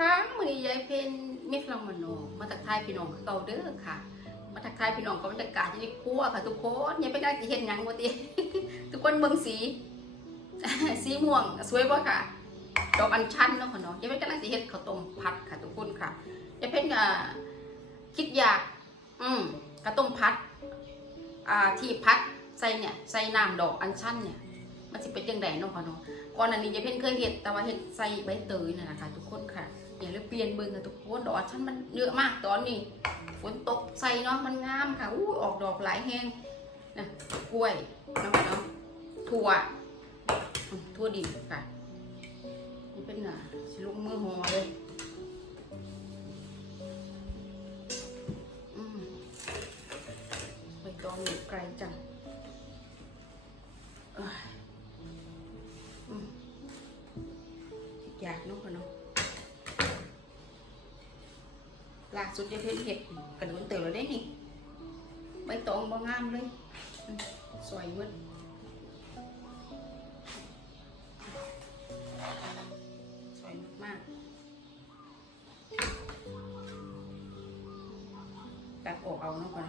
สวัสดีค่ะมือนี้ยายเพนเมฟลังมโนมาทักทายพี่น้องเก่าเด้อค่ะ มาทักทายพี่น้องกับบรรยากาศที่นี่ครัวค่ะ ทุกคนยายเป็นได้ที่เห็นยังบ่ติทุกคนเบิ่งสี สีม่วงสวยบ่ค่ะดอกอัญชันเนาะค่ะเนาะยายเป็นกำลังสิเฮ็ดข้าวต้มผัดค่ะ ทุกคนค่ะยายเป็นก็คิดอยาก อืมข้าวต้มผัด อ่าที่พัดใส่เนี่ยใส่น้ำดอกอัญชันเนี่ย มันสิเป็นจังไดเนาะค่ะเนาะก่อนอันนี้จะเพนเคยเห็ดแต่ว่าเห็ดใส่ใบเตยนั่นแหละค่ะทุกคนค่ะ เปลี่ยนเบิ่งค่ะทุกคนดอกฉันมันเยอะมากตอนนี้ ฝนตกใส่เนาะมันงามค่ะอู้ออกดอกหลายแห้งนะกล้วยเนาะค่ะเนาะถั่วถั่วดิบค่ะนี่เป็นอะสิลุกมือหอเลยอืมใบตองอยู่ไกลจังอยอืมอยากเนาะค่ะเนาะ ล่าสุดยังเพิ่นเห็ดกระโดนเติบแล้วได้นี่ใบตองบ่งามเลย สวยมดสวยมากๆตัดออกเอาเนาะก่อน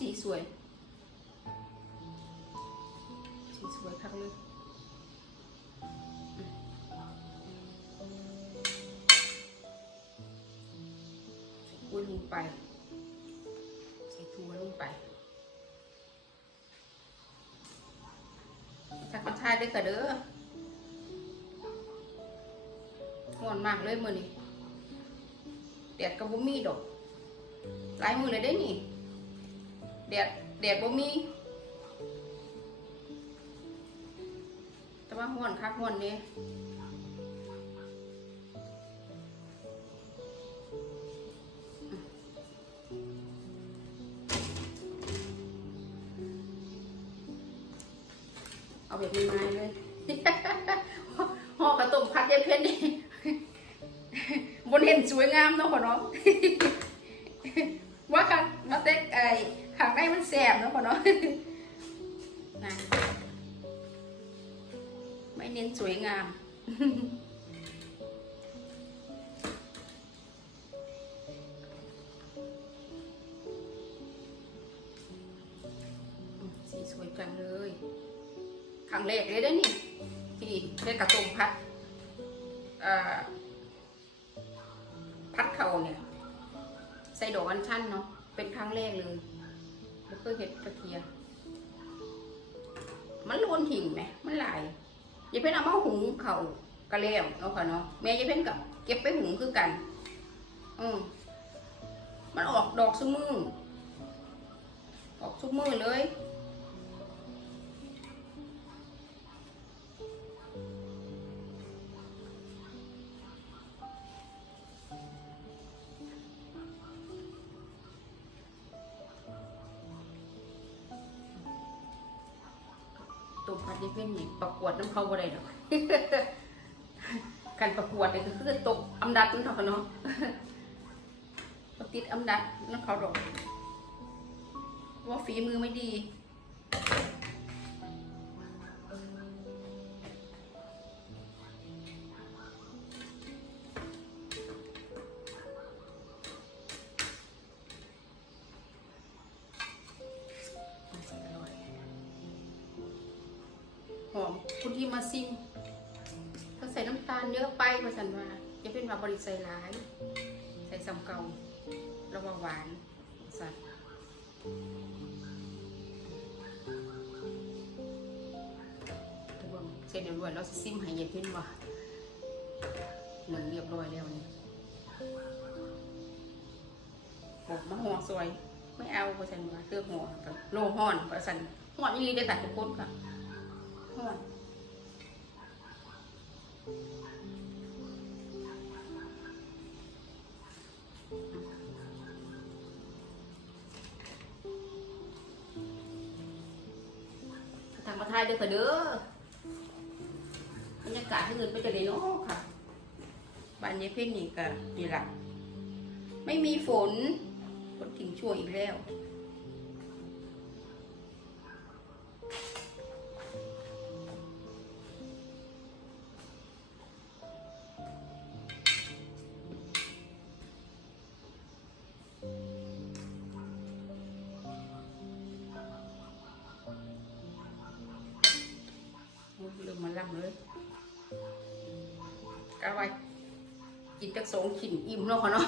สีสวย สีสวยคักเลยกล้ยลงไป ใส่ถั่วลงไปทักมาทายด้วยค่ะเด้อห่อนมากเลยมือนี้แดดกับบุมีดอกหลายมือเลยได้นี่ แดดแดดบ่มี แต่ว่าห้อนคักห้อนนี่เอาแบบมีไม้เลยห่อกระตุ่มพัดยายเพชรนี่บนเห็นสวยงามเนาะขอน้อง ว่าข้างมาเต็กไอ้ขางในมันแสบเนาะพ่อเนาะนะไม่เน้นสวยงามสีสวยจังเลยครั้งแรกเลยได้อนี่ที่ได้กระตุมพัดพัดเขาเนี่ย ใส่ดอกอัญชันเนาะเป็นครั้งแรกเลยไม่เคยเห็ดกระเทียมมันโลนหิ่งไหมมันหลายยายเพ็นเอามาหุงเขากระเลี้ยมเนาะค่ะเนาะแม่ยายเพ็นกับเก็บไปหุงคือกัน อืมมันออกดอกซุมือออกซุมือเลย ตัวพัดยายเพ่นนี่ประกวดน้ำเขาบ่ได้ดอกการประกวดนี่ก็คือตกอันดับนั่นเถอะเนาะติดอันดับนั่นเขาดอกว่าฝีมือไม่ดี เยอะไปเพราะฉันว่าจะเป็นว่าบริใส่ร้าย ใส่ซ้ำเการะวังหวานสัตว์เสร็จเรียบร้อยแล้วซิมห้ยายเพิ่นว่าหนึ่งเรียบร้อยแล้วนี่โอ้มาห่อสวยไม่เอาเพราะฉันว่าเลือกห่อกับโลห่อนเพราะฉันห่อนอีหลีได้แต่ทุกคนค่ะห่อน เด้อค่ะเด้อบรรยากาศที่อื่นไปจะได้เนาะค่ะบานยายเพ่นนี่ก็นี่ละไม่มีฝนฝนทิ้งช่วงอีกแล้ว ยลืมมาล่ำเลยกะไว้กินจักสองขินอิ่มเนาะค่ะเนาะ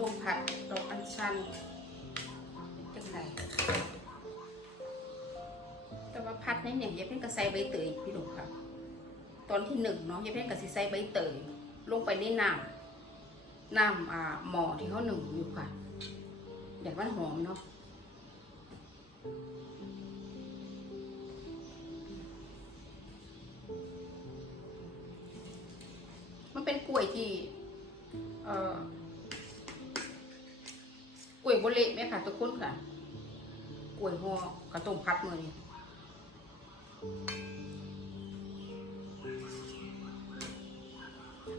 ต้มผัดดอกอัญชันจังไรแต่ว่าผัดในเนี่ยยายเพ่นก็ใสใบเตยพี่ลูกค่ะ ตอนที่หนึ่งเนาะยายเพ่นก็สิใสใบเตยลงไปในน้ำน้ำอ่าหม้อที่เขาหนึ่งอยู่ค่ะอยากมันหอมเนาะมันเป็นกล้วยที่ เอ่อ กล้วยโบเละไหมค่ะทุกคนค่ะกล้วยห่อกระต้มพัดมือนี่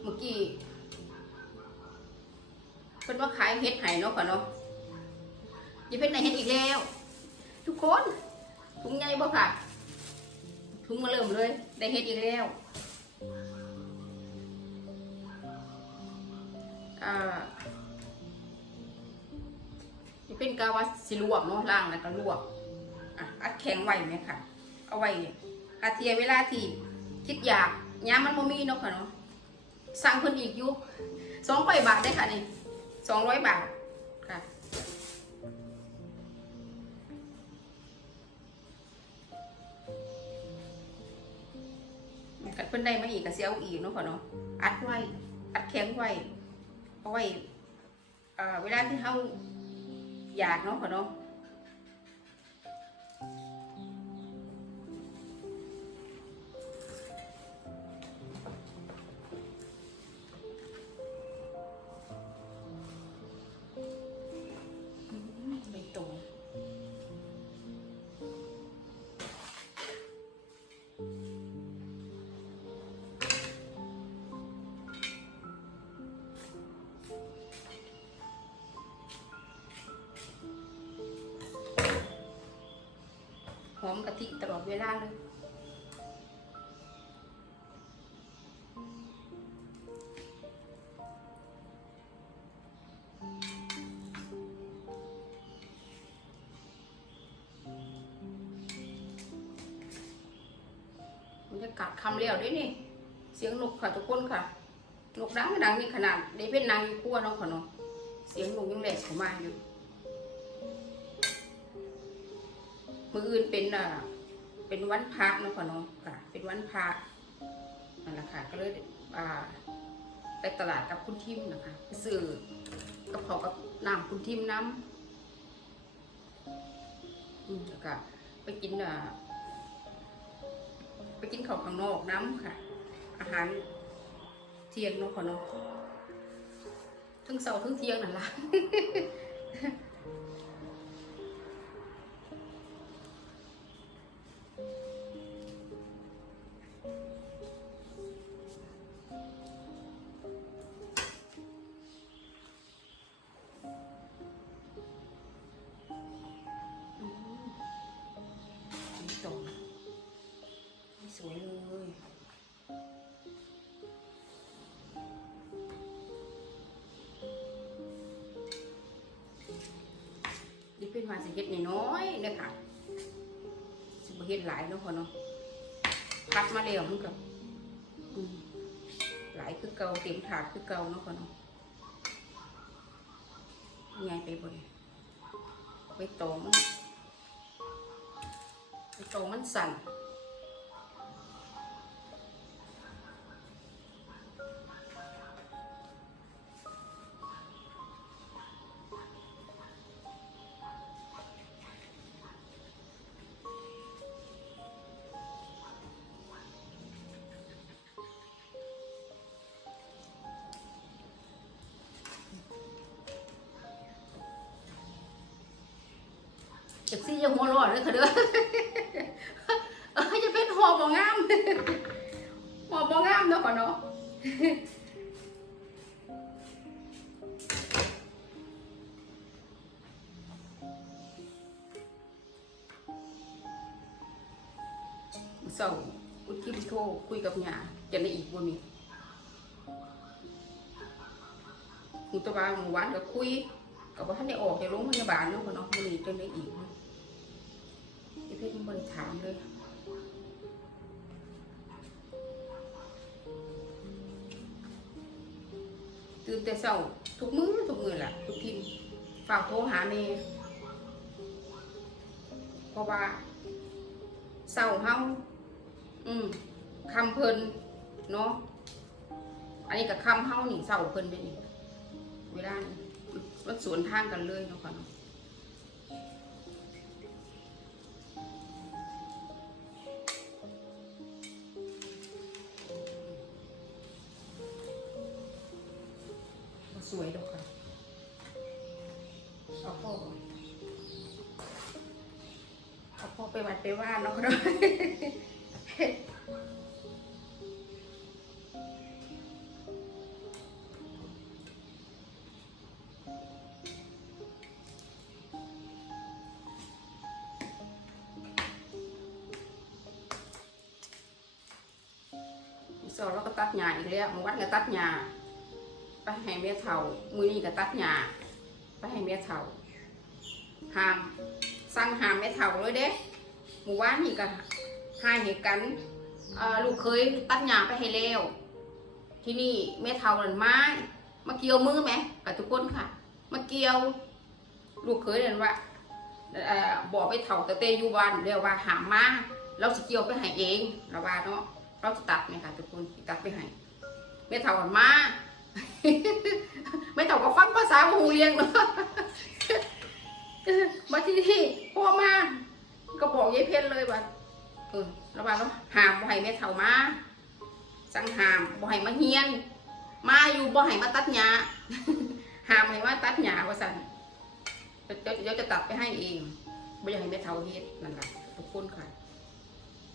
เมื่อกี้เป็นว่าขายเฮ็ดไห่เนาะค่ะเนาะยังเป็นไหนเฮ็ดอีกแล้ว ทุกคนถุงใหญ่บ่ค่ะถุงมาเริ่มเลย ได้เฮ็ดอีกแล้วอ่า เป็นกาวาสิลวกเนาะล่างแล้วก็ลวกอะอัดแข็งไว้ไหมค่ะ เอาไว้อาเทียเวลาที่คิดอยากย้ำมันบ่มีเนาะค่ะเนาะสั่งเพิ่นอีกอยู่สองร้อยบาทได้ค่ะนี่สองร้อยบาทค่ะกัดเพิ่นได้มาอีกก็สิเอาอีกเนาะค่ะเนาะอัดไว้ อัดแข็งไว้เอาไว้เอ่อเวลาที่เขา อยาก อมกะทิตลอดเวลาเลยบรรยากาศคำเลี้ยวด้วยนี่ เสียงนกค่ะทุกคนค่ะนกดังไม่ดังนี่ขนาดได้เป็นนางอยู่ขั้วนาะค่ะเนาะเสียงนกยังแหลกเข้ามาอยู่ มืออื่นเป็นอ่าเป็นวันพระนะค่ะเนาะค่ะ เป็นวันพระนั่นแหละค่ะก็เลยอ่าไปตลาดกับคุณทิมนะคะไปซื้อกับเขากับน้ำคุณทิมน้ำอืมแล้วก็ไปกินอ่าไปกินข้าวข้างนอกน้ำค่ะ อาหารเที่ยงเนาะค่ะเนาะทั้งเสาร์ทั้งเที่ยงนั่นแหละ มาสิเฮ็ดน้อยๆเนี่ยค่ะสิบ่เฮ็ดหลายเนาะพ่อเนาะพัดมาแล้วมันก็หลายคือเก่าเต็มถาดคือเก่าเนาะพ่อเนาะไงไปบนไปโตมันไปตมันสั่น เจ็บซี่ยังหัวร้อนเลยค่ะเด้อเอ้ยจะเป็นหอบบ่งามหอบบ่งามเนาะก่อนเนาะเศร้าอุดคลิปโทรคุยกับหยาจะได้อีกบ่มีคุณตบางหมู่บ้านก็คุยกับว่าท่านได้ออกจากโรงพยาบาลเนาะพ่อเนาะบ่นี้จะได้อีก ถามเลยตื่นแต่เช้าทุกมื้อทุกมื้อแหละทุกทีฝากโทรหาแม่เพราะว่าเศร้าเฮาอืมคำเพิ่นเนาะอันนี้กับคำเฮานี่เศร้าเพิ่นเด้นี่เวลานี้มันสวนทางกันเลยเนาะค่ะเนาะ ไปวัดไปว่าเนาะค่ะเนาะสอนแล้วก็ตัดหญ้าอีกแล้วมื่อวันก็ตัดหญ้าไปให้แม่เฒ่า มือนี้ก็ตัดหญ้าไปให้แม่เฒ่าห้ามสั่งห้ามแม่เฒ่าเลยเด้ เมื่อวานนี่ก็หาเหตุกันลูกเคยตัดหญ้าไปให้แล้วที่นี่แม่เฒ่านั่นมามาเกี่ยวมือไหมกับทุกคนค่ะ มาเกี่ยว ลูกเคยนั่นว่าเอ่อบอกไปเฒ่าแต่เตยู่บ้านเรียกว่าหามมาเราสิเกี่ยวไปให้เองเราว่าเนาะเราจะตัดไหมค่ะทุกคนตัดไปให้ไม่เท่ากันมาไม่เท่ากับฟังภาษาหูเรียงเนาะมาที่นี่พ่อมา ก็บอกยายเพนเลยว่าเออระวังเนาะหามบ่ให้แม่เท่ามา สั่งหามบ่ให้มาเฮียน มาอยู่บ่ให้มาตัดหญ้าหามให้มาตัดหญ้าว่าสั่นเดี๋ยวเดี๋ยวจะตัดไปให้เองบ่อยากให้แม่เท่าเฮ็ดนั่นแหละทุกคนค่ะ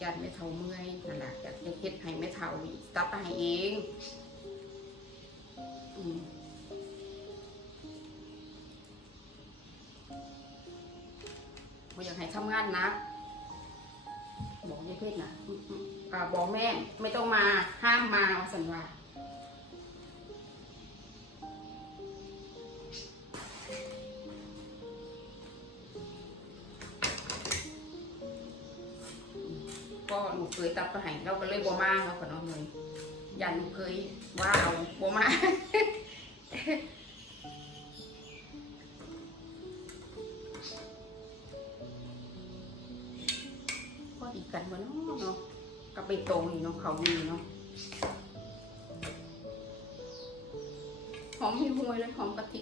ยานไม่เท่าเมื่อยนั่นแหละอยากเฮ็ดให้ไม่เท่าตัดไปให้เอง อืม บ่อยากให้ทำงานหนักบอกยายเพชรนะอ่าบอกแม่ไม่ต้องมาห้ามมาว่าสันว่าก็ลูเคยตัดไปให้เราก็เลยบ่มาเราก็น้องเลยยันลูเคยว่าเอาบ่มา กันวะเนาะเนาะกับไปโตนี่เนาะเขาดีเนาะหอมหิวยเลยหอมกะทิ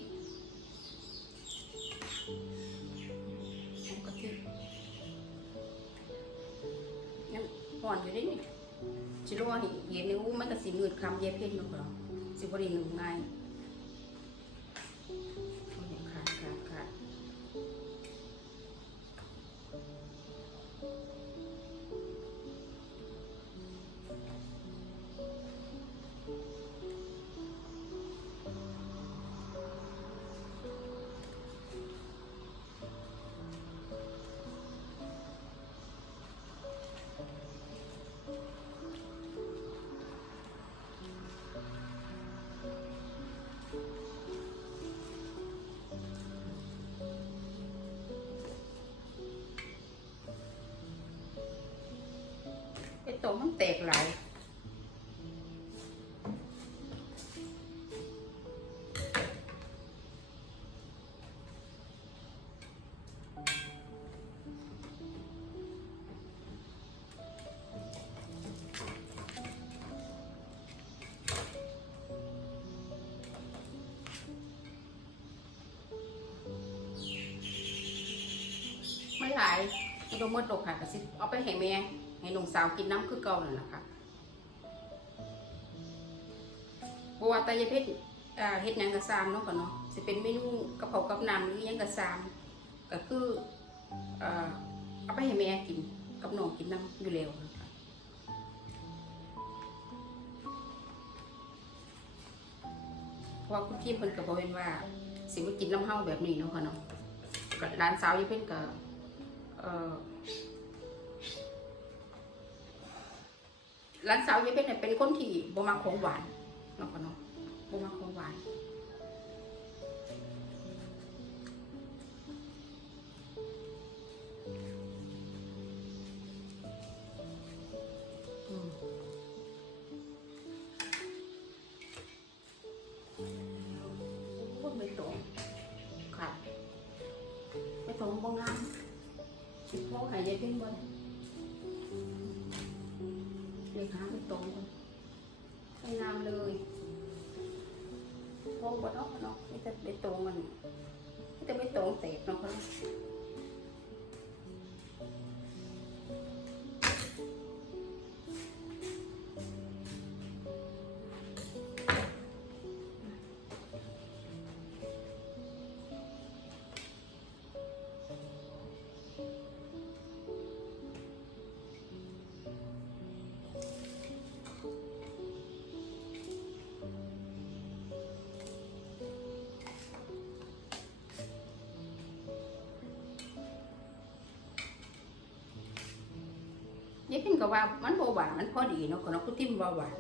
หอมกะทิยังห่อนอยู่ดินี่ชิโร่นี่เย็นนี่อู้มันก็สิมืดคำเย็บเพ่นเนาะเราสิบริหนึ่งง่าย ตมันแตกหลายไม่หลายมันก็มดตกค่ะกระซิบเอาไปให้แม่ ให้น้องสาวกินน้ำคือเก่านั่นแหละค่ะบ่ว่าแต่ยายเพชรเฮ็ดหยังก็ซ้ำเนาะค่ะเนาะสิเป็นเมนูกระเพรากับน้ำหรือยังก็ซ้ำก็คือเอาไปให้แม่กินกับน้องกินน้ำอยู่แล้วนะคะเพราะว่าคุณทีมเพิ่นก็บ่แม่นว่าสิมากินน้ำเฮาแบบนี้เนาะค่ะเนาะร้านสาวยายเพิ่นก็เอ่อ ร้านสาวยายเพิ่นเนี่ยเป็นคนที่บ่มักของหวานเนาะค่ะเนาะบ่มักของหวานอืมพูดไม่ตรงค่ะไม่ตรงบ่งามสิพ่อหายใจเป็นบ่ วงบ่เนาะเนาะไม่แต่ไม่ตรงมันไม่แต่ไม่ตรงเตะเนาะ ยายพินก็ว่ามันบ่หวานมันพอดีเนาะก็เนาะคุณทิมบ่หวาน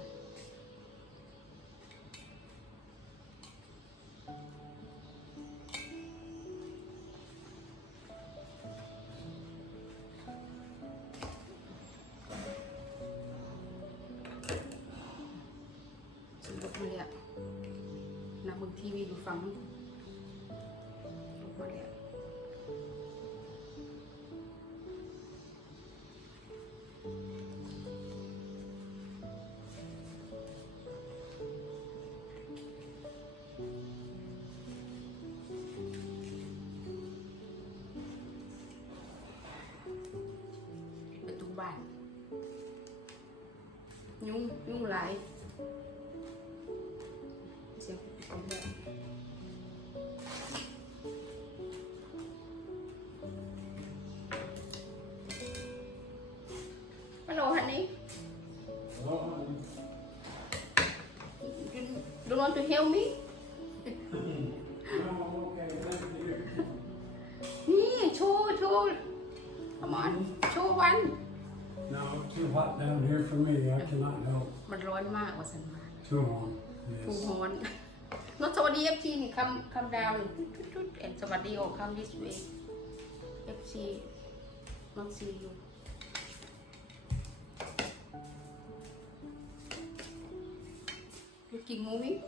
ยุ่งยุ่งหลายเสียงของแม่ฮัลโหลฮันนี่ you don't want to help me วนี่ทุดๆแอนสวัสดีโอคำ this way เอฟซี not see you looking movie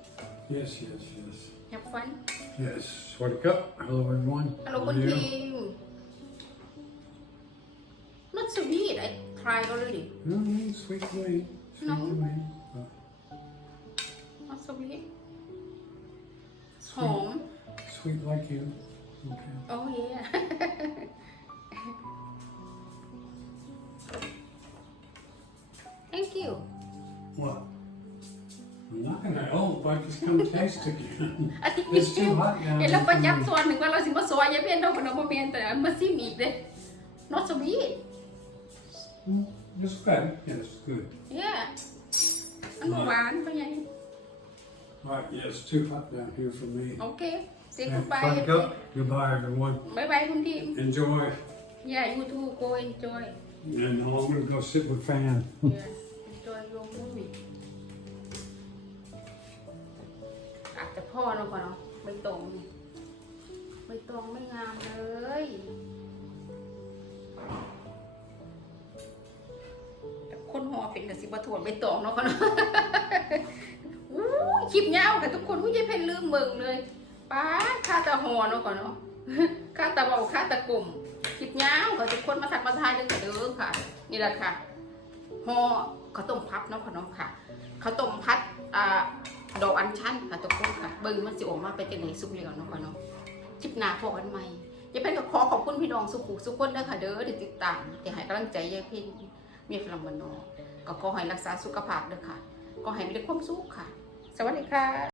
Yes, yes, yes. have fun Yes. Wake up. Hello, everyone. ฮัลโหล How คุ are ณ you? ทีม not sweet I tried already No, no, sweet to me. Sweet No. to หอม sweet like you. Okay. Oh yeah. Thank you. What? I'm not gonna help. I just come taste again. อาทิตย์ It's too hot down เดี๋ยว here เราประ for ยับ me. ส่วนหนึ่งว่าเราสิมาซอยยายเพี้ยนเราคนเราบ่เมียนแต่มาซิมอีกเด้ not sweet Mm, It's good. Yes, good. yeah มันบ่หวานเป็นไง Right, yeah, it's too hot down here for me. โอเค say Yeah, goodbye wake up. Goodbye, everyone. บายบายคุณทีม Enjoy. yeah you too go enjoy And I'm gonna go sit with Fan. yeah enjoy your movie อาจจะพ่อเนาะก่อนเนาะไม่ตรงนี่ไม่ตรงไม่งามเลยแต่คนหอเป็นกับสิบถ่วนไม่ตรงเนาะก่อนเนาะอู้ย คลิปยาวกับทุกคนผู้ยายเพนลืมเบิ่งเลยป้าดค่าตาหอเนาะก่อนเนาะค่าตาเบาค่าตากลุ่มคลิปยาวกับทุกคนมาสักมาทายเรื่องกับเด้อค่ะ นี่แหละค่ะห่อข้าวต้มพับเนาะค่ะน้องค่ะข้าวต้มพัดอ่าดอกอัญชันค่ะทุกคนค่ะ เบิ่งมันสิออกมาเป็นจังไหนสุกเหลียวเนาะค่ะเนาะคลิปหน้าพอกันใหม่ยายเพ็ญก็ขอขอบคุณพี่น้องสุขุสุขคนด้อค่ะเด้อที่ติดตามที่ให้กำลังใจยายเพ็ญเมียฝรั่งบ้านอกก็ขอให้รักษาสุขภาพเด้อค่ะ ก็ให้มีแต่ความสุขค่ะ สวัสดีค่ะ